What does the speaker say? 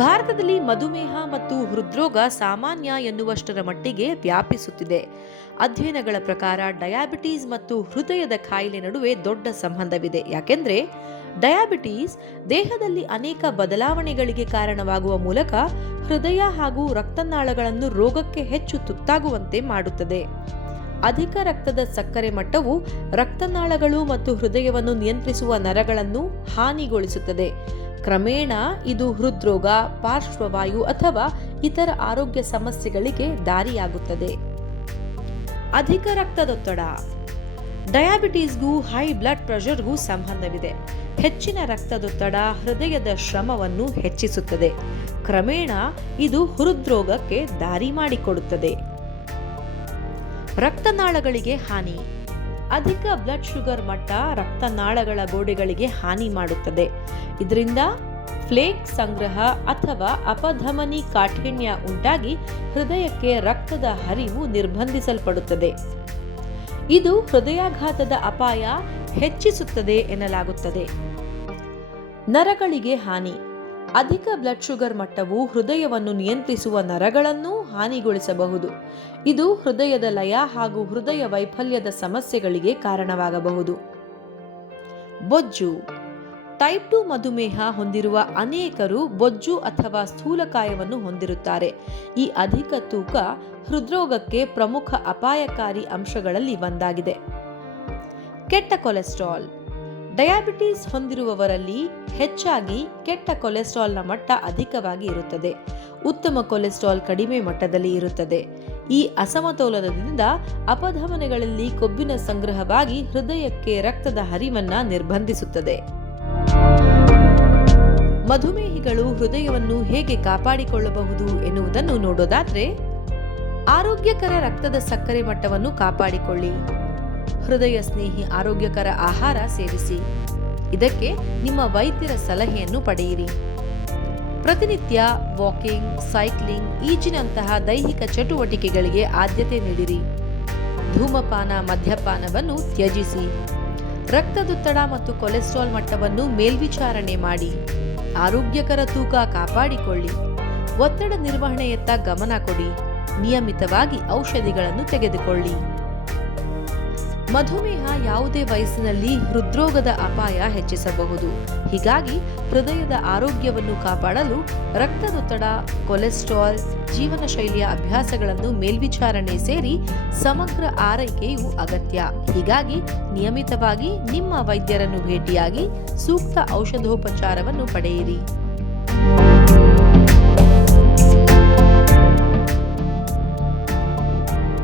ಭಾರತದಲ್ಲಿ ಮಧುಮೇಹ ಮತ್ತು ಹೃದ್ರೋಗ ಸಾಮಾನ್ಯ ಎನ್ನುವಷ್ಟರ ಮಟ್ಟಿಗೆ ವ್ಯಾಪಿಸುತ್ತಿದೆ. ಅಧ್ಯಯನಗಳ ಪ್ರಕಾರ ಡಯಾಬಿಟೀಸ್ ಮತ್ತು ಹೃದಯದ ಕಾಯಿಲೆ ನಡುವೆ ದೊಡ್ಡ ಸಂಬಂಧವಿದೆ. ಯಾಕೆಂದರೆ, ಡಯಾಬಿಟೀಸ್ ದೇಹದಲ್ಲಿ ಅನೇಕ ಬದಲಾವಣೆಗಳಿಗೆ ಕಾರಣವಾಗುವ ಮೂಲಕ ಹೃದಯ ಹಾಗೂ ರಕ್ತನಾಳಗಳನ್ನು ರೋಗಕ್ಕೆ ಹೆಚ್ಚು ತುತ್ತಾಗುವಂತೆ ಮಾಡುತ್ತದೆ. ಅಧಿಕ ರಕ್ತದ ಸಕ್ಕರೆ ಮಟ್ಟವು ರಕ್ತನಾಳಗಳು ಮತ್ತು ಹೃದಯವನ್ನು ನಿಯಂತ್ರಿಸುವ ನರಗಳನ್ನು ಹಾನಿಗೊಳಿಸುತ್ತದೆ. ಕ್ರಮೇಣ ಇದು ಹೃದ್ರೋಗ, ಪಾರ್ಶ್ವವಾಯು ಅಥವಾ ಇತರ ಆರೋಗ್ಯ ಸಮಸ್ಯೆಗಳಿಗೆ ದಾರಿಯಾಗುತ್ತದೆ. ಅಧಿಕ ರಕ್ತದೊತ್ತಡ. ಡಯಾಬಿಟೀಸ್ಗೂ ಹೈ ಬ್ಲಡ್ ಪ್ರೆಷರ್ಗೂ ಸಂಬಂಧವಿದೆ. ಹೆಚ್ಚಿನ ರಕ್ತದೊತ್ತಡ ಹೃದಯದ ಶ್ರಮವನ್ನು ಹೆಚ್ಚಿಸುತ್ತದೆ. ಕ್ರಮೇಣ ಇದು ಹೃದ್ರೋಗಕ್ಕೆ ದಾರಿ ಮಾಡಿಕೊಡುತ್ತದೆ. ರಕ್ತನಾಳಗಳಿಗೆ ಹಾನಿ. ಅಧಿಕ ಬ್ಲಡ್ ಶುಗರ್ ಮಟ್ಟ ರಕ್ತನಾಳಗಳ ಗೋಡೆಗಳಿಗೆ ಹಾನಿ ಮಾಡುತ್ತದೆ. ಇದರಿಂದ ಫ್ಲೇಕ್ ಸಂಗ್ರಹ ಅಥವಾ ಅಪಧಮನಿ ಕಾಠಿಣ್ಯ ಉಂಟಾಗಿ ಹೃದಯಕ್ಕೆ ರಕ್ತದ ಹರಿವು ನಿರ್ಬಂಧಿಸಲ್ಪಡುತ್ತದೆ. ಇದು ಹೃದಯಾಘಾತದ ಅಪಾಯ ಹೆಚ್ಚಿಸುತ್ತದೆ ಎನ್ನಲಾಗುತ್ತದೆ. ನರಗಳಿಗೆ ಹಾನಿ. ಅಧಿಕ ಬ್ಲಡ್ ಶುಗರ್ ಮಟ್ಟವು ಹೃದಯವನ್ನು ನಿಯಂತ್ರಿಸುವ ನರಗಳನ್ನೂ ಹಾನಿಗೊಳಿಸಬಹುದು. ಇದು ಹೃದಯದ ಲಯ ಹಾಗೂ ಹೃದಯ ವೈಫಲ್ಯದ ಸಮಸ್ಯೆಗಳಿಗೆ ಕಾರಣವಾಗಬಹುದು. ಬೊಜ್ಜು. ಟೈಪ್ ಟು ಮಧುಮೇಹ ಹೊಂದಿರುವ ಅನೇಕರು ಬೊಜ್ಜು ಅಥವಾ ಸ್ಥೂಲಕಾಯವನ್ನು ಹೊಂದಿರುತ್ತಾರೆ. ಈ ಅಧಿಕ ತೂಕ ಹೃದ್ರೋಗಕ್ಕೆ ಪ್ರಮುಖ ಅಪಾಯಕಾರಿ ಅಂಶಗಳಲ್ಲಿ ಒಂದಾಗಿದೆ. ಕೆಟ್ಟ ಕೊಲೆಸ್ಟ್ರಾಲ್. ಡಯಾಬಿಟೀಸ್ ಹೊಂದಿರುವವರಲ್ಲಿ ಹೆಚ್ಚಾಗಿ ಕೆಟ್ಟ ಕೊಲೆಸ್ಟ್ರಾಲ್ನ ಮಟ್ಟ ಅಧಿಕವಾಗಿ ಇರುತ್ತದೆ. ಉತ್ತಮ ಕೊಲೆಸ್ಟ್ರಾಲ್ ಕಡಿಮೆ ಮಟ್ಟದಲ್ಲಿ ಇರುತ್ತದೆ. ಈ ಅಸಮತೋಲನದಿಂದ ಅಪಧಮನೆಗಳಲ್ಲಿ ಕೊಬ್ಬಿನ ಸಂಗ್ರಹವಾಗಿ ಹೃದಯಕ್ಕೆ ರಕ್ತದ ಹರಿವನ್ನು ನಿರ್ಬಂಧಿಸುತ್ತದೆ. ಮಧುಮೇಹಿಗಳು ಹೃದಯವನ್ನು ಹೇಗೆ ಕಾಪಾಡಿಕೊಳ್ಳಬಹುದು ಎನ್ನುವುದನ್ನು ನೋಡೋದಾದ್ರೆ, ಆರೋಗ್ಯಕರ ರಕ್ತದ ಸಕ್ಕರೆ ಮಟ್ಟವನ್ನು ಕಾಪಾಡಿಕೊಳ್ಳಿ. ಹೃದಯ ಸ್ನೇಹಿ ಆರೋಗ್ಯಕರ ಆಹಾರ ಸೇವಿಸಿ. ಇದಕ್ಕೆ ನಿಮ್ಮ ವೈದ್ಯರ ಸಲಹೆಯನ್ನು ಪಡೆಯಿರಿ. ಪ್ರತಿನಿತ್ಯ ವಾಕಿಂಗ್, ಸೈಕ್ಲಿಂಗ್, ಈಜಿನಂತಹ ದೈಹಿಕ ಚಟುವಟಿಕೆಗಳಿಗೆ ಆದ್ಯತೆ ನೀಡಿರಿ. ಧೂಮಪಾನ, ಮದ್ಯಪಾನವನ್ನು ತ್ಯಜಿಸಿ. ರಕ್ತದೊತ್ತಡ ಮತ್ತು ಕೊಲೆಸ್ಟ್ರಾಲ್ ಮಟ್ಟವನ್ನು ಮೇಲ್ವಿಚಾರಣೆ ಮಾಡಿ. ಆರೋಗ್ಯಕರ ತೂಕ ಕಾಪಾಡಿಕೊಳ್ಳಿ. ಒತ್ತಡ ನಿರ್ವಹಣೆಯತ್ತ ಗಮನ ಕೊಡಿ. ನಿಯಮಿತವಾಗಿ ಔಷಧಿಗಳನ್ನು ತೆಗೆದುಕೊಳ್ಳಿ. ಮಧುಮೇಹ ಯಾವುದೇ ವಯಸ್ಸಿನಲ್ಲಿ ಹೃದ್ರೋಗದ ಅಪಾಯ ಹೆಚ್ಚಿಸಬಹುದು. ಹೀಗಾಗಿ ಹೃದಯದ ಆರೋಗ್ಯವನ್ನು ಕಾಪಾಡಲು ರಕ್ತದೊತ್ತಡ, ಕೊಲೆಸ್ಟ್ರಾಲ್ ಜೀವನ ಶೈಲಿಯ ಅಭ್ಯಾಸಗಳನ್ನು ಮೇಲ್ವಿಚಾರಣೆ ಸೇರಿ ಸಮಗ್ರ ಆರೈಕೆಯು ಅಗತ್ಯ. ಹೀಗಾಗಿ ನಿಯಮಿತವಾಗಿ ನಿಮ್ಮ ವೈದ್ಯರನ್ನು ಭೇಟಿಯಾಗಿ ಸೂಕ್ತ ಔಷಧೋಪಚಾರವನ್ನು ಪಡೆಯಿರಿ.